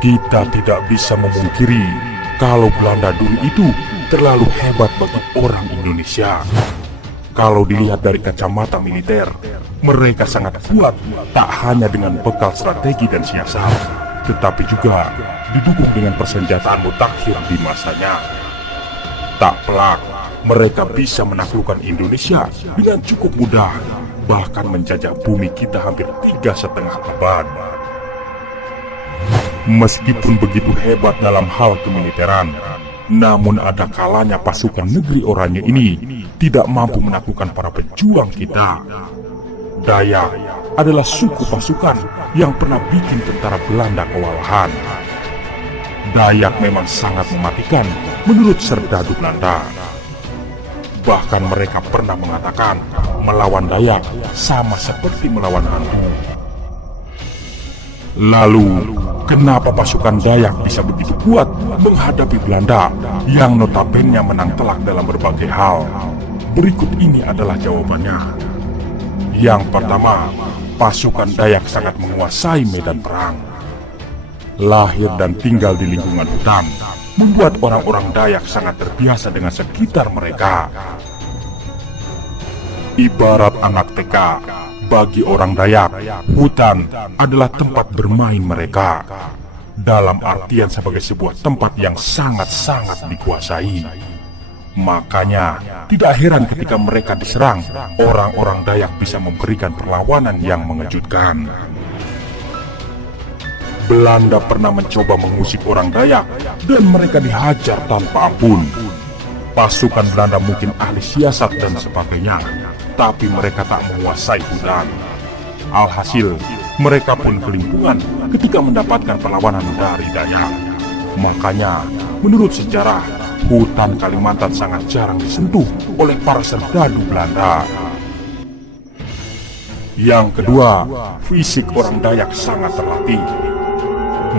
Kita tidak bisa memungkiri kalau Belanda dulu itu terlalu hebat bagi orang Indonesia. Kalau dilihat dari kacamata militer, mereka sangat kuat tak hanya dengan bekal strategi dan siasat, tetapi juga didukung dengan persenjataan mutakhir di masanya. Tak pelak, mereka bisa menaklukkan Indonesia dengan cukup mudah, bahkan menjajah bumi kita hampir 3,5 abad. Meskipun begitu hebat dalam hal kemiliteran, namun ada kalanya pasukan negeri Oranye ini tidak mampu menaklukkan para pejuang kita. Dayak adalah suku pasukan yang pernah bikin tentara Belanda kewalahan. Dayak memang sangat mematikan menurut serdadu Belanda. Bahkan mereka pernah mengatakan melawan Dayak sama seperti melawan hantu. Lalu, kenapa pasukan Dayak bisa begitu kuat menghadapi Belanda yang notabene menang telak dalam berbagai hal? Berikut ini adalah jawabannya. Yang pertama, pasukan Dayak sangat menguasai medan perang. Lahir dan tinggal di lingkungan hutan membuat orang-orang Dayak sangat terbiasa dengan sekitar mereka. Ibarat anak TK, bagi orang Dayak, hutan adalah tempat bermain mereka. Dalam artian sebagai sebuah tempat yang sangat-sangat dikuasai. Makanya, tidak heran ketika mereka diserang, orang-orang Dayak bisa memberikan perlawanan yang mengejutkan. Belanda pernah mencoba mengusik orang Dayak dan mereka dihajar tanpa ampun. Pasukan Belanda mungkin ahli siasat dan sebagainya, tapi mereka tak menguasai hutan. Alhasil, mereka pun kelimpungan ketika mendapatkan perlawanan dari Dayak. Makanya, menurut sejarah, hutan Kalimantan sangat jarang disentuh oleh para serdadu Belanda. Yang kedua, fisik orang Dayak sangat terlatih.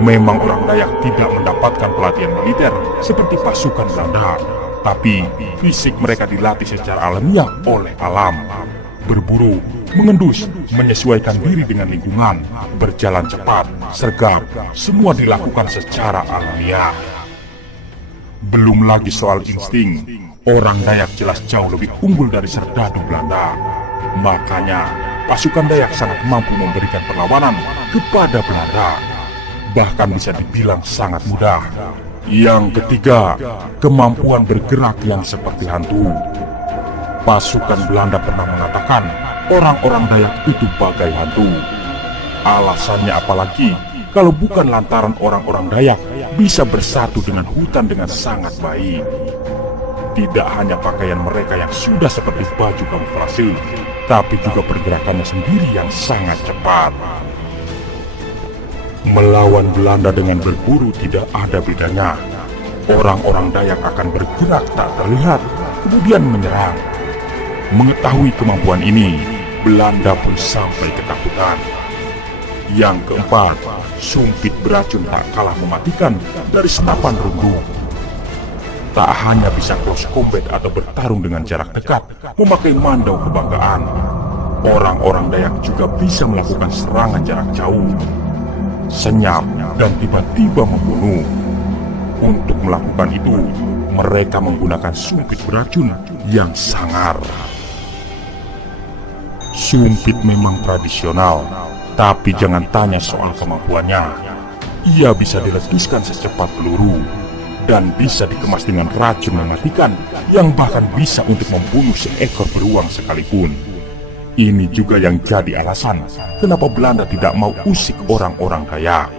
Memang orang Dayak tidak mendapatkan pelatihan militer seperti pasukan Belanda, tapi fisik mereka dilatih secara alamiah oleh alam. Berburu, mengendus, menyesuaikan diri dengan lingkungan, berjalan cepat, sergap, semua dilakukan secara alamiah. Belum lagi soal insting, orang Dayak jelas jauh lebih unggul dari serdadu Belanda. Makanya, pasukan Dayak sangat mampu memberikan perlawanan kepada Belanda. Bahkan bisa dibilang sangat mudah. Yang ketiga, kemampuan bergerak yang seperti hantu. Pasukan Belanda pernah mengatakan orang-orang Dayak itu bagai hantu. Alasannya apalagi kalau bukan lantaran orang-orang Dayak bisa bersatu dengan hutan dengan sangat baik. Tidak hanya pakaian mereka yang sudah seperti baju kamuflase, tapi juga pergerakannya sendiri yang sangat cepat. Melawan Belanda dengan berburu tidak ada bedanya. Orang-orang Dayak akan bergerak tak terlihat, kemudian menyerang. Mengetahui kemampuan ini, Belanda pun sampai ketakutan. Yang keempat, sumpit beracun tak kalah mematikan dari senapan rungu. Tak hanya bisa close combat atau bertarung dengan jarak dekat, memakai mandau kebanggaan. Orang-orang Dayak juga bisa melakukan serangan jarak jauh, senyap, dan tiba-tiba membunuh. Untuk melakukan itu, mereka menggunakan sumpit beracun yang sangar. Sumpit memang tradisional, tapi jangan tanya soal kemampuannya. Ia bisa diletuskan secepat peluru, dan bisa dikemas dengan racun mematikan yang bahkan bisa untuk membunuh seekor beruang sekalipun. Ini juga yang jadi alasan kenapa Belanda tidak mau usik orang-orang Dayak.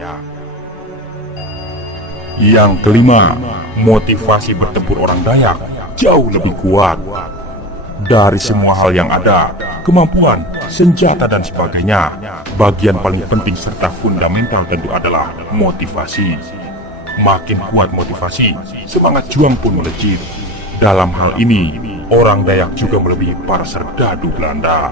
Yang kelima, motivasi bertempur orang Dayak jauh lebih kuat. Dari semua hal yang ada, kemampuan, senjata dan sebagainya, bagian paling penting serta fundamental tentu adalah motivasi. Makin kuat motivasi, semangat juang pun melejit. Dalam hal ini, orang Dayak juga melebihi para serdadu Belanda.